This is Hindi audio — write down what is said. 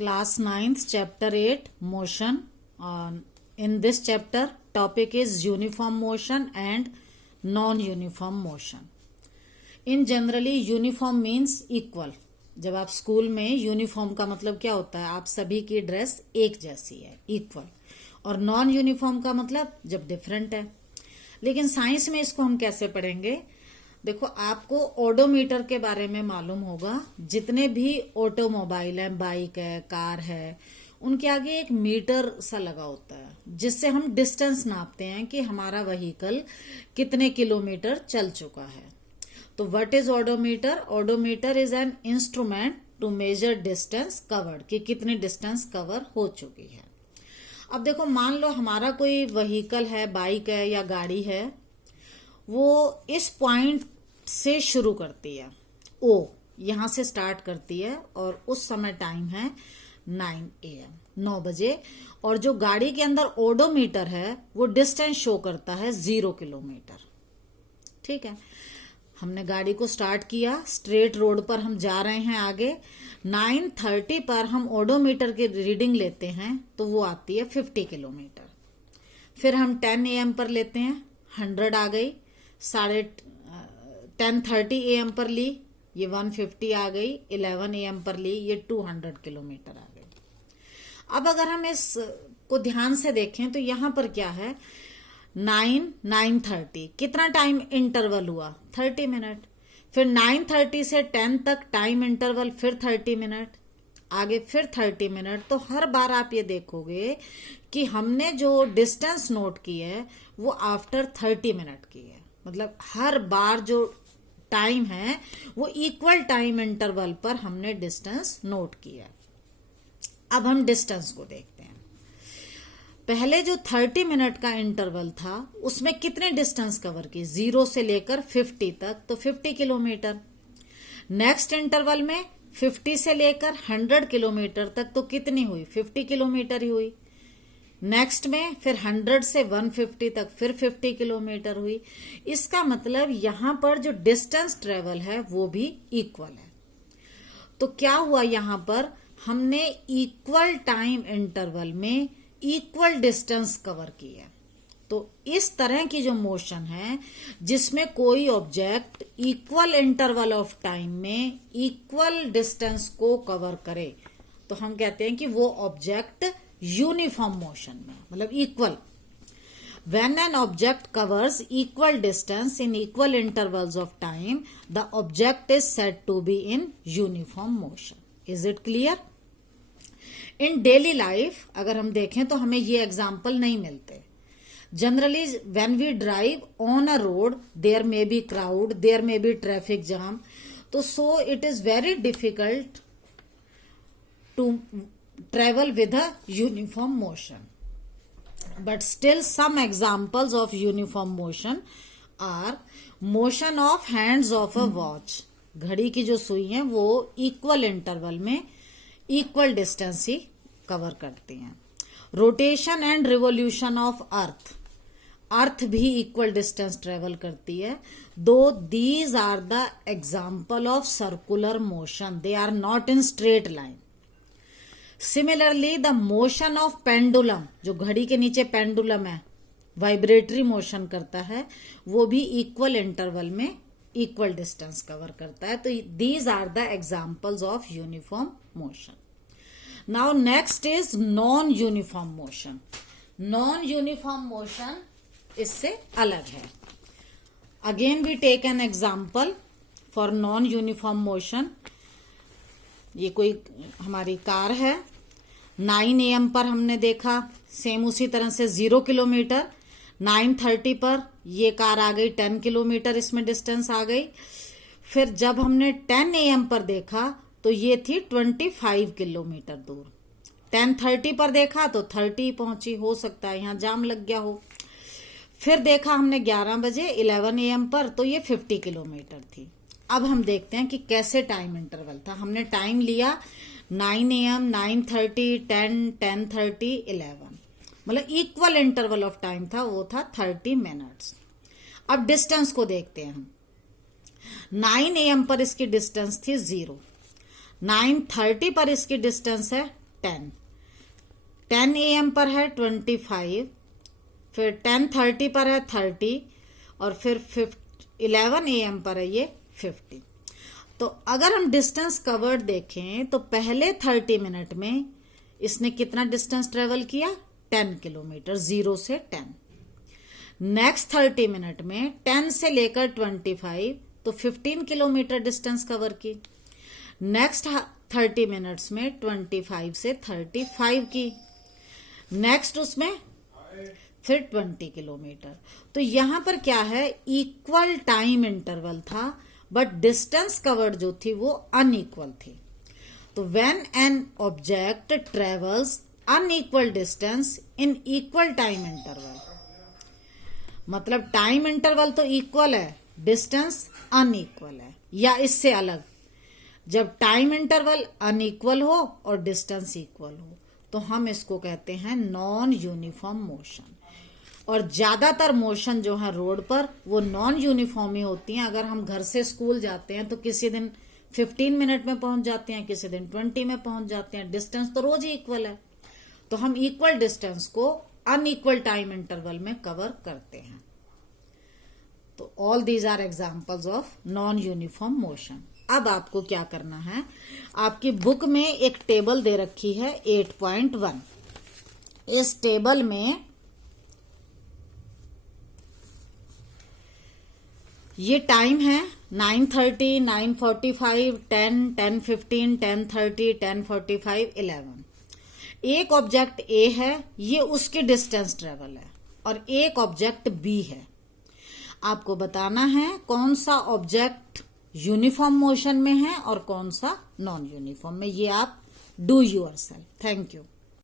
Class 9th, Chapter 8, Motion. In this chapter, topic is uniform motion and non-uniform motion. In generally, uniform means equal. जब आप स्कूल में यूनिफॉर्म का मतलब क्या होता है, आप सभी की ड्रेस एक जैसी है, इक्वल. और नॉन यूनिफॉर्म का मतलब जब डिफरेंट है. लेकिन साइंस में इसको हम कैसे पढ़ेंगे? देखो, आपको ओडोमीटर के बारे में मालूम होगा. जितने भी ऑटोमोबाइल है, बाइक है, कार है, उनके आगे एक मीटर सा लगा होता है जिससे हम डिस्टेंस नापते हैं कि हमारा व्हीकल कितने किलोमीटर चल चुका है. तो what is odometer? Odometer is an instrument to measure distance covered, कि कितनी डिस्टेंस कवर हो चुकी है. अब देखो, मान लो हमारा कोई व्हीकल है, बाइक है या गाड़ी है, वो इस पॉइंट से शुरू करती है, ओ यहां से स्टार्ट करती है और उस समय टाइम है 9 AM, 9 बजे. और जो गाड़ी के अंदर ओडोमीटर है वो डिस्टेंस शो करता है 0 किलोमीटर. ठीक है, हमने गाड़ी को स्टार्ट किया, स्ट्रेट रोड पर हम जा रहे हैं आगे. 9:30 पर हम ओडोमीटर की रीडिंग लेते हैं तो वो आती है 50 किलोमीटर. फिर हम 10 AM पर लेते हैं, 100 आ गई. 10:30 AM पर ली, ये 150 आ गई. 11 AM पर ली, ये 200 किलोमीटर आ गई. अब अगर हम इस को ध्यान से देखें तो यहां पर क्या है, 9:30 कितना टाइम इंटरवल हुआ? 30 मिनट. फिर 9:30 से 10 तक टाइम इंटरवल, फिर 30 मिनट आगे, फिर 30 मिनट. तो हर बार आप ये देखोगे कि हमने जो डिस्टेंस नोट की है वो आफ्टर 30 मिनट की है. मतलब हर बार जो टाइम है वो इक्वल टाइम इंटरवल पर हमने डिस्टेंस नोट किया. अब हम डिस्टेंस को देखते हैं. पहले जो 30 मिनट का इंटरवल था उसमें कितने डिस्टेंस कवर की? 0 से लेकर 50 तक, तो 50 किलोमीटर. नेक्स्ट इंटरवल में 50 से लेकर 100 किलोमीटर तक, तो कितनी हुई? 50 किलोमीटर ही हुई. नेक्स्ट में फिर 100 से 150 तक, फिर 50 किलोमीटर हुई. इसका मतलब यहां पर जो डिस्टेंस ट्रेवल है वो भी इक्वल है. तो क्या हुआ, यहां पर हमने इक्वल टाइम इंटरवल में इक्वल डिस्टेंस कवर की है. तो इस तरह की जो मोशन है जिसमें कोई object equal interval of time में इक्वल डिस्टेंस को कवर करे, तो हम कहते हैं कि वो ऑब्जेक्ट यूनिफॉर्म मोशन में, मतलब equal. When an object covers equal distance in equal intervals of time, the object is said to be in uniform motion. Is it clear? In daily life अगर हम देखें तो हमें ये एग्जाम्पल नहीं मिलते. Generally when we drive on a road there may be crowd, there may be traffic jam, तो so it is very difficult to travel with a uniform motion. But still some examples of uniform motion are motion of hands of a watch. घड़ी की जो सुई है वो इक्वल इंटरवल में इक्वल डिस्टेंस ही कवर करती हैं. Rotation and revolution of earth, earth भी इक्वल डिस्टेंस ट्रेवल करती है. दो these are the example of circular motion, they are not in straight line. Similarly the motion of pendulum, जो घड़ी के नीचे पेंडुलम है, वाइब्रेटरी मोशन करता है, वो भी इक्वल इंटरवल में इक्वल डिस्टेंस कवर करता है. तो these are the examples of uniform motion. Now next is non uniform motion. Non uniform motion इससे अलग है. Again we take an example for non uniform motion. ये कोई हमारी कार है, 9 AM पर हमने देखा, सेम उसी तरह से 0 किलोमीटर. 9:30 पर ये कार आ गई 10 किलोमीटर, इसमें डिस्टेंस आ गई. फिर जब हमने 10 AM पर देखा तो ये थी 25 किलोमीटर दूर. 10:30 पर देखा तो 30 पहुंची, हो सकता है यहां जाम लग गया हो. फिर देखा हमने 11 बजे 11 AM पर, तो ये 50 किलोमीटर थी. अब हम देखते हैं कि कैसे टाइम इंटरवल था. हमने टाइम लिया 9 AM, 9:30, 10, 10:30, 11, मतलब इक्वल इंटरवल ऑफ टाइम था, वो था 30 मिनट्स. अब डिस्टेंस को देखते हैं हम. 9 AM पर इसकी डिस्टेंस थी 0, 9:30 पर इसकी डिस्टेंस है 10 AM पर है 25, फिर 10:30 पर है 30 और फिर 11 AM पर है ये 50। तो अगर हम डिस्टेंस कवर्ड देखें तो पहले 30 मिनट में इसने कितना डिस्टेंस ट्रेवल किया, 10 किलोमीटर, 0 से 10। नेक्स्ट 30 मिनट में 10 से लेकर 25 तो 15 किलोमीटर डिस्टेंस कवर की। नेक्स्ट 30 मिनट्स में 25 से 35 की। नेक्स्ट उसमें फिर 20 किलोमीटर। तो यहां पर क्या है, इक्वल टाइम इंटरवल था बट डिस्टेंस कवर्ड जो थी वो अनइक्वल थी। तो when an object travels unequal distance in equal time interval, मतलब टाइम इंटरवल तो इक्वल है, डिस्टेंस अनइक्वल है। या इससे अलग, जब टाइम इंटरवल अनइक्वल हो और डिस्टेंस इक्वल हो तो हम इसको कहते हैं नॉन यूनिफॉर्म मोशन। और ज्यादातर मोशन जो है रोड पर वो नॉन यूनिफॉर्म ही होती हैं। अगर हम घर से स्कूल जाते हैं तो किसी दिन 15 मिनट में पहुंच जाते हैं, किसी दिन 20 में पहुंच जाते हैं। डिस्टेंस तो रोज ही इक्वल है, तो हम इक्वल डिस्टेंस को अनइक्वल टाइम इंटरवल में कवर करते हैं। तो all these are examples of non uniform motion. अब आपको क्या करना है, आपकी बुक में एक टेबल दे रखी है 8.1। इस टेबल में ये टाइम है 9:30, 9:45, 10, 10:15, 10:30, 10:45, 11। एक ऑब्जेक्ट ए है, ये उसकी डिस्टेंस ट्रेवल है, और एक ऑब्जेक्ट बी है। आपको बताना है कौन सा ऑब्जेक्ट यूनिफॉर्म मोशन में है और कौन सा नॉन यूनिफॉर्म में। ये आप डू योरसेल्फ। Thank you.